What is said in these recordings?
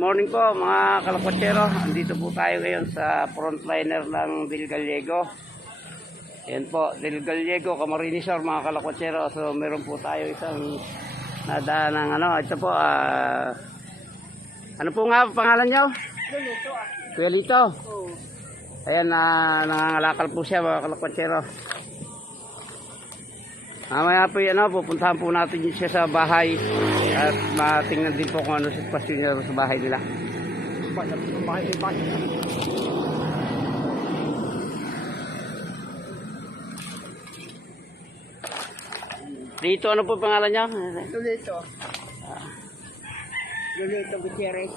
morning po mga kalakotsero. Andito po tayo ngayon sa frontliner ng Del Gallego. Ayan po, Del Gallego, Camarines Sur mga kalakotsero. So meron po tayo isang nadaan ng ito po. Ano po nga pangalan nyo? Lulito ah. Kuya Lito. Oo. Ayan, nangangalakal po siya mga kalakotsero. Mamaya po yan, pupuntahan po natin siya sa bahay at matingnan din po kung ano sitwasyon niya sa bahay nila. Dito, ano po pangalan niya? Lulito. Lulito Gutierrez.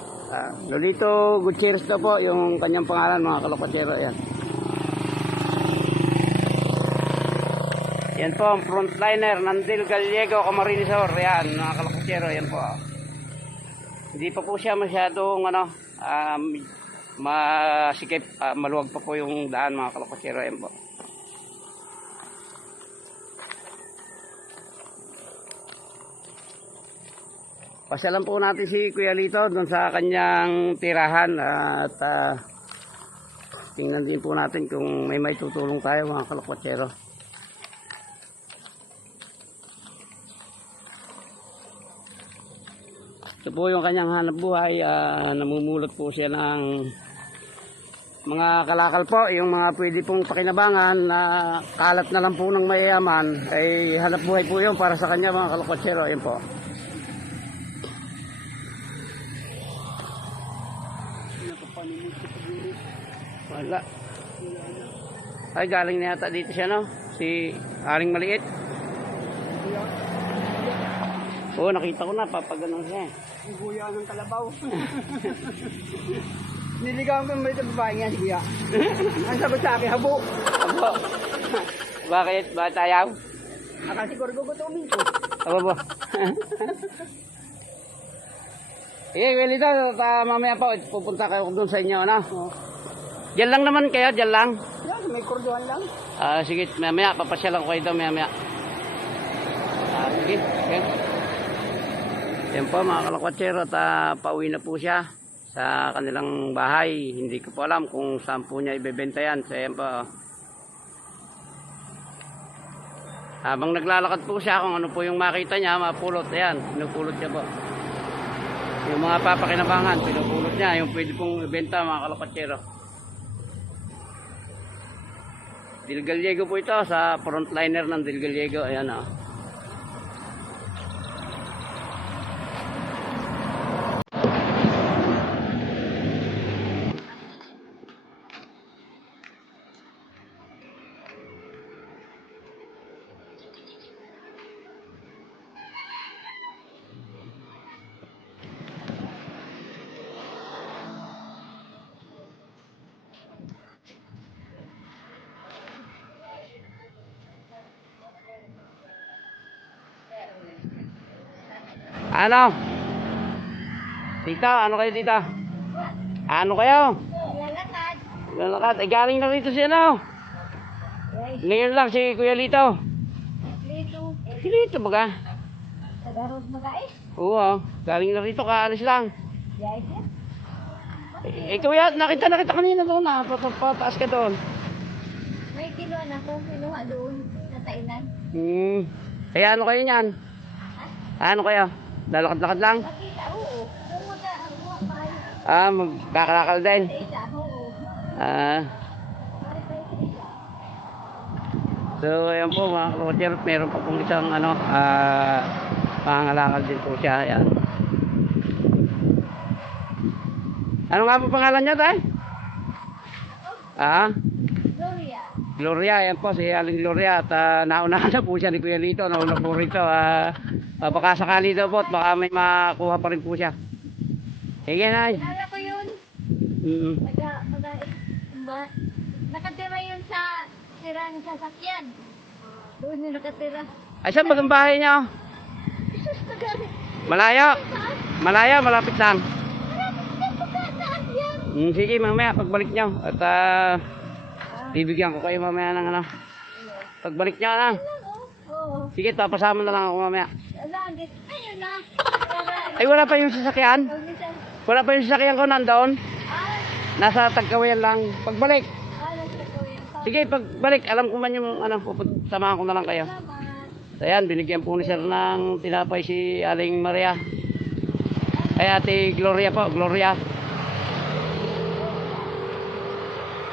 Lolito Gutierrez na po yung kanyang pangalan mga kalakotsero. Yan. Yan po ang frontliner ng Del Gallego, Camarines Sur. Yan mga kalakotsero, yan po. Hindi pa po siya masyadong masikip, maluwag pa po yung daan mga kalakotsero. Yan po. Pasyalan po natin si Kuya Lito doon sa kanyang tirahan at tingnan din po natin kung may tutulong tayo mga kalakotsero. Ito po yung kanyang hanap buhay, namumulot po siya ng mga kalakal po, yung mga pwede pong pakinabangan na kalat na lang po ng mayayaman, ay hanap buhay po yun para sa kanya mga kalakotsero. Yan po. Wala. Ay, galing na yata dito siya, no? Si Aring Maliit. Oo, nakita ko na, papaganon siya. Ang guya ng kalabaw. Niligawan ko may babae nga si Kuya. Ang sabi sa akin, habo. Abo. Bakit? Bakit ayaw? Akasi ko gugutumin ko. Abo ba? Well, ito, mamaya po, pupunta kayo doon sa inyo, ano? Oh. Diyan lang naman kayo, diyan lang. Yan, may kordohan lang. Sige, mamaya, papasyalan ko kayo doon, mamaya. Sige, okay. Yan po mga kalakotsero at pauwi na po siya sa kanilang bahay. Hindi ko po alam kung saan po niya ibebenta yan. So yan po. Habang naglalakad po siya, kung ano po yung makita niya, mapulot. Ayan, pinupulot niya po. Yung mga papakinabangan, pinupulot niya. Yung pwede pong ibenta mga kalakotsero. Del Gallego po ito, sa frontliner ng Del Gallego. Ayan o. Ano? Tita, ano kayo tita? Ano kayo? Lalakad. Lalakad. Galing na rito siya, no? Ngayon lang si Kuya Lito. Lito. Si Lito baga? Tagarod magais. Oo, galing na rito, kaalis lang. Yay siya. Kuya, nakita kanina doon na. Pataas ka doon. May kinuha na ko. Kinuha doon. Sa tainan. Kaya ano kayo niyan? Ano kayo? Lalakad-lakad lang? Makita, oo. Pumunta ang buha pa kayo. Magkakalakal din. Sa isa, oo. So, ayan po mga kalakotsero, meron pa pong isang pangangalakal din po siya. Ayan. Ano nga po pangalan niya, tay? Gloria. Gloria, ayan po, si Aling Gloria. At naunahan na po siya ni Kuya Lito. Nauna po rito. Baka sakali daw po, baka may makuha pa rin po siya. Sige na. Kilala ko yun. Nakatira yun sa tirang sasakyan. Doon yung nakatira. Ay, saan ba ang bahay niya? Jesus, nagari. Malayo. Malayo, malapit lang. Marapit na pagkasaan yan. Sige, mamaya, pagbalik niyo. At bibigyan ko kayo mamaya ng pagbalik niyo na. Oo. Sige, tapasama na lang ako mamaya. Langit. Ayun na. Ay, wala pa yung sasakyan? Pag minsan, Wala pa yung sasakyan ko nandoon. Ah, Nasa Tagkawayan lang. Pagbalik. nagtagawin ka. Sige, pagbalik. Alam ko man yung ano, samahan ko na lang kayo. Salamat. So yan, binigyan po ni sir ng tinapay si Aling Maria. Ay ate Gloria po, Gloria.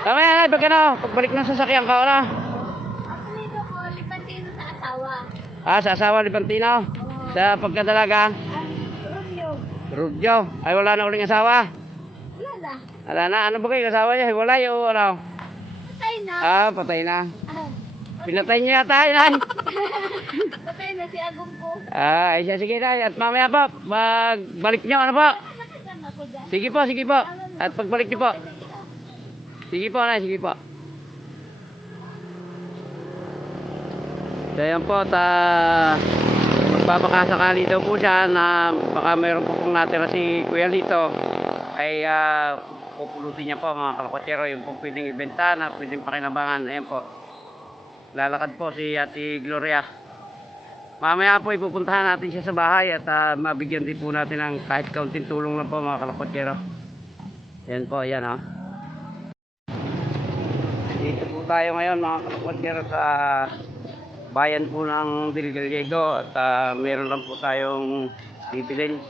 Tama yan, pag ano, pagbalik ng sasakyan ka, ano? Actually, ito ko, lipantino sa asawa. Sa asawa ni Pantino. Sa pagkadalaga. Romeo. Rudyo. Ay wala na uling asawa. Wala na. Wala na, ano ba kayo asawa niya? Hiwalay o ano? Patay na. Patay na. Ah, Pinatay niya yata, inay. patay na si Agong ko. Ay siya, sige na. At mamaya po, magbalik niyo, ano po? Nakasama ko dyan. Sige po. At pagbalik niyo po. Sige po, nay, sige po. So yan po, magpapakasakali daw po siya na baka mayroon po pong natira si Kuya Lito ay pupulutin niya po mga kalakotsero yung pong pwedeng ibenta na pwedeng pakinabangan. Ayan po, lalakad po si Ate Gloria. Mamaya po ipupuntahan natin siya sa bahay at mabigyan din po natin ng kahit kaunting tulong lang po mga kalakotsero. Ayan po, ayan o. Dito po tayo ngayon mga kalakotsero sa bayan po ng Del Gallego at meron lang po tayong bibilin.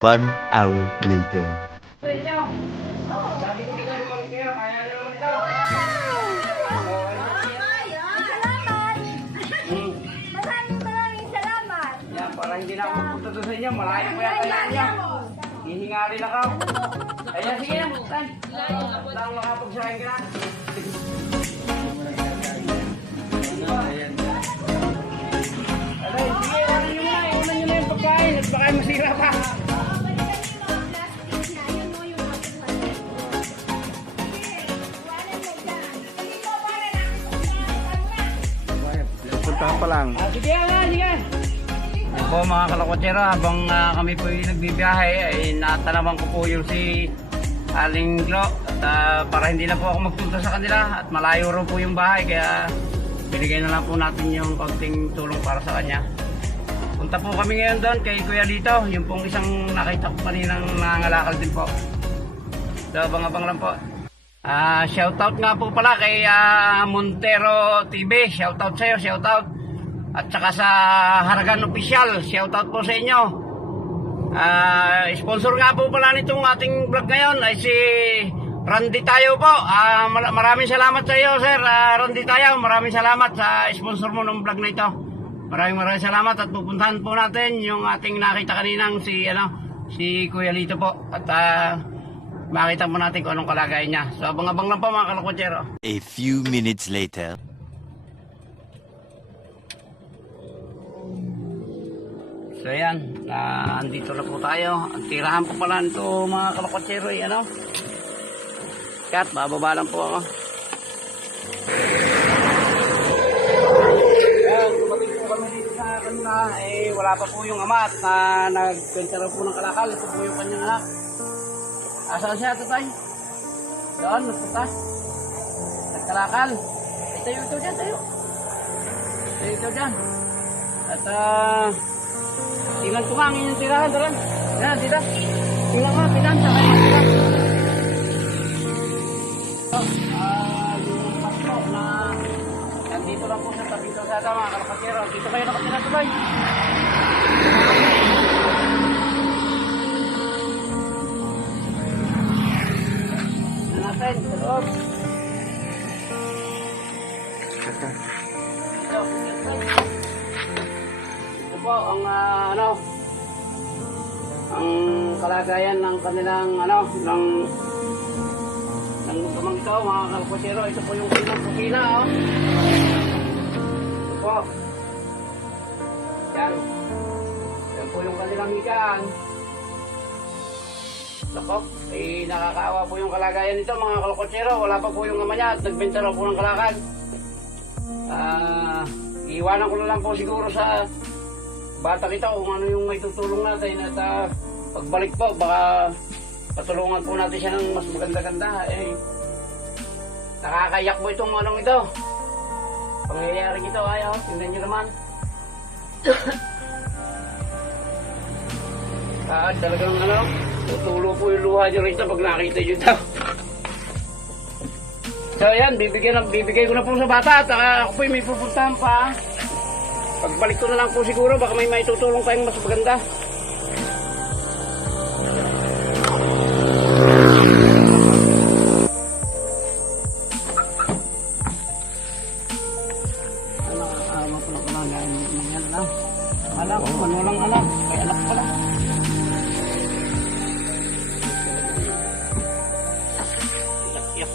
One hour later. Maraming salamat. Yan, para hindi na ako pupunta doon sa inyo. Malayo po yata yan niya. Hihingali na ka. Kaya sige na, bukan. Lang makapagsarayin ka na. Alay, sige, iwanan nyo na. Iwanan nyo na yung pagkain. At baka masira pa. Punta pa lang. Sige nga, sige. Yan po mga kalakotsero, habang kami po yung nagbibiyahe, ay natanaman ko po yung si Aling Glo. At para hindi na po ako magpunta sa kanila at malayo rin po yung bahay, kaya binigay na lang po natin yung konting tulong para sa kanya. Punta po kami ngayon doon kay Kuya Lito, yung pong isang nakita ko kaninang nangangalakal din po. So abang-abang lang po. Shoutout nga po pala kay Montero TV, shoutout sa iyo, shoutout. At saka sa Haragan Official, shoutout po sa inyo. Sponsor nga po pala nitong ating vlog ngayon ay si Randy Tayo po. Maraming salamat sa iyo, sir. Randy Tayo, maraming salamat sa sponsor mo ng vlog na ito. Maraming salamat at pupuntahan po natin yung ating nakita kaninang si Kuya Lito po. At makita mo natin kung anong kalagayan niya. So abang-abang lang po mga kalakotsero. A few minutes later. So yan, andito na po tayo. Ang tirahan po pala nito mga kalakotsero ay Kat, bababa lang po ako. Ayan, tumating po kami dito sa kanina. Wala pa po yung ama at nagkwenta raw po ng kalakal. Ito po yung kanyang anak. Saan siya ito tayo? Doon, nagpunta. Nagkalakal. Tayo dyan, tayo. Tayo dyan. At tingnan ko nga ang inyong tirahan, doon. Yan, tita. Tingnan ko, pinan sa kanyang tirahan. Yung pasto na nandito lang po sa tabi sa kalsada mga kalapatero. Dito kayo nakatira tuloy. Tignan natin sa loob. Ito po ang ang kalagayan ng kanilang ng lumang ito mga kalapatero. Ito po yung kanilang kusina ito po yan po yung kanilang higaan. Nako, nakakaawa po yung kalagayan nito mga kalapatero. Wala pa po yung ama niya at nagbenta raw po ng kalakal. Iiwanan ko na lang po siguro sa bata kita kung ano yung may tutulong natin at pagbalik po baka patulungan po natin siya ng mas maganda-ganda. Nakakayak po itong anong ito, pangyayari ito. Ayaw, tingnan nyo naman. Talagang tutulo po yung luha nyo rito pag nakita nyo ito. So yan, bibigay ko na po sa bata at ako po may pupuntahan pa. Pagbalik ko na lang po siguro baka may maitutulong tayong mas maganda. Alam ko, manulang alam. May anak pala. Iyak-iyak.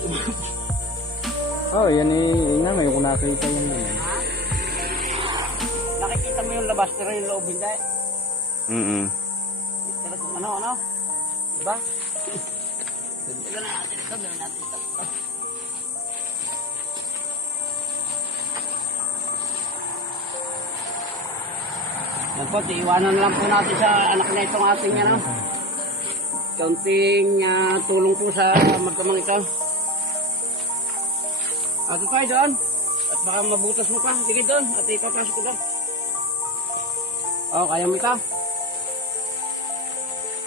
Oh, yan nga, may kung nakita yan. Nakikita mo yung labas, pero yung loob hindi. Talagang ano? Diba? Tignan natin ito. Yan po, iwanan lang po natin sa anak na itong ating kaunting tulong po sa magkamang ito. Ato tayo doon. At baka mabutas mo pa. Sige doon. At ipapasok ko doon. Kaya mo ito.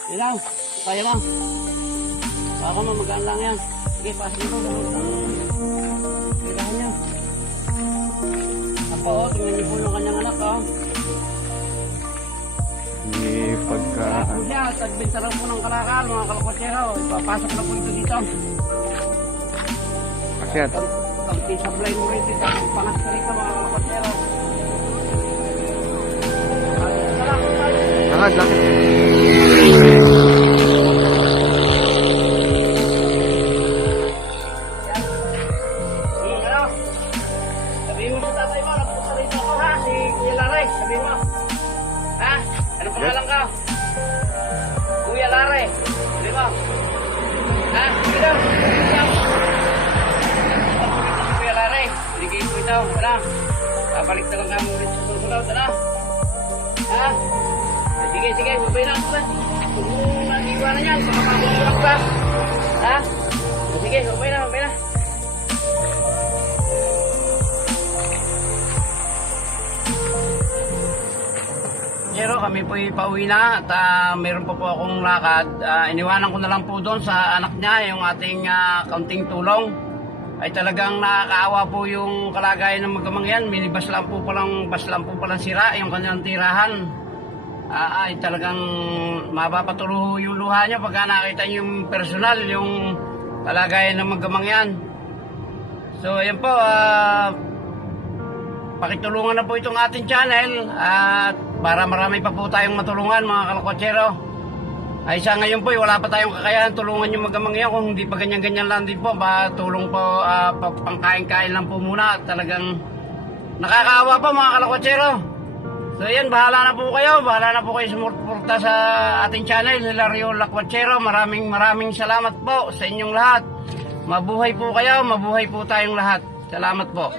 Yan lang. Kaya mo. Ako magaan lang yan. Sige, pasok mo doon. Kailangan niya. Ako, tingnan niyo po yung kanyang anak. Ako siya, tagbenta lang po ng kalakal, mga kalakwatsero. Ipapasok na po ito dito. Akyat. Pag-isablay mo rin dito, pangas ka rito mga kalakwatsero. Lakad. Sabihin mo sa tatay mo, napunta rito ako ha, si Kuya Laray, sabihin mo. Ha? Ano pangalan ka? Kuya Laray, sabihin mo. Ha? Sige daw. Kuya Laray, binigay ko ito. Wala. Balik na lang kami ulit sa susunod. Wala. Ha? Sige. Mabay na ako ba? Huwag mo nag-iwanan yan. Baka mabulang ba? Ha? Sige, mabay na. Pero kami po pauwi na at meron pa po akong lakad. Iniwanan ko na lang po doon sa anak niya yung ating kaunting tulong. Ay talagang nakakaawa po yung kalagayan ng magamang yan. Minibas lang po palang sira yung kanyang tirahan. Ay talagang mapapatuloy yung luha niya pagka nakita niyo yung personal, yung kalagayan ng magamang yan. So ayan po, pakitulungan na po itong ating channel at para marami pa po tayong matulungan mga kalakwatsero. Ay sa ngayon po wala pa tayong kakayahan tulungan yung magamang yan. Kung hindi pa ganyan-ganyan lang din po, tulong po pangkain-kain lang po muna. Talagang nakakaawa po mga kalakwatsero. So yan, bahala na po kayo sumuporta sa ating channel, Hilario Lakwatsero. Maraming salamat po sa inyong lahat. Mabuhay po kayo, mabuhay po tayong lahat. Salamat po.